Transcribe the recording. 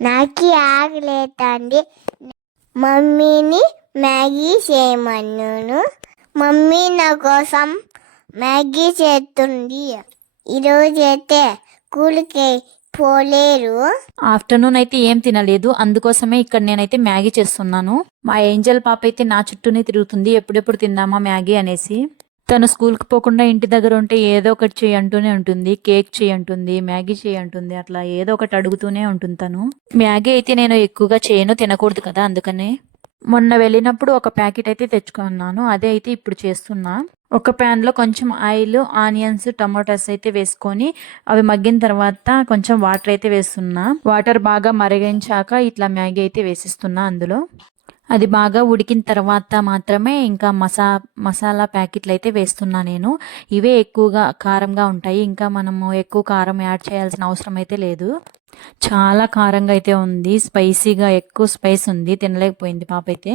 నాకు ఆకలేతండి. మమ్మీని Maggi చేయమన్నాను. Mummy నా కోసం మ్యాగీ చేస్తుంది. ఈరోజు అయితే స్కూల్కి పోలేరు. ఆఫ్టర్నూన్ అయితే ఏం తినలేదు, అందుకోసమే ఇక్కడ నేనైతే మ్యాగీ చేస్తున్నాను. మా ఏంజల్ పాప అయితే నా చుట్టూనే తిరుగుతుంది, ఎప్పుడెప్పుడు తిందామా మ్యాగీ అనేసి. తను స్కూల్కి పోకుండా ఇంటి దగ్గర ఉంటే ఏదో ఒకటి చేయంటూనే ఉంటుంది. కేక్ చేయంటుంది, మ్యాగీ చేయంటుంది, అట్లా ఏదో ఒకటి అడుగుతూనే ఉంటుంది తను. మ్యాగీ అయితే నేను ఎక్కువగా చేయను, తినకూడదు కదా, అందుకనే. మొన్న వెళ్ళినప్పుడు ఒక ప్యాకెట్ అయితే తెచ్చుకున్నాను, అదే అయితే ఇప్పుడు చేస్తున్నా. ఒక ప్యాన్ లో కొంచెం ఆయిల్, ఆనియన్స్, టమాటాస్ అయితే వేసుకొని అవి మగ్గిన తర్వాత కొంచెం వాటర్ అయితే వేస్తున్నా. వాటర్ బాగా మరిగించాక ఇట్లా మ్యాగీ అయితే వేసిస్తున్నా అందులో. అది బాగా ఉడికిన తర్వాత మాత్రమే ఇంకా మసాలా ప్యాకెట్లు అయితే వేస్తున్నా నేను. ఇవే ఎక్కువగా కారంగా ఉంటాయి, ఇంకా మనము ఎక్కువ కారం యాడ్ చేయాల్సిన అవసరం అయితే లేదు. చాలా కారంగా అయితే ఉంది, స్పైసీగా ఎక్కువ స్పైస్ ఉంది, తినలేకపోయింది పాప అయితే.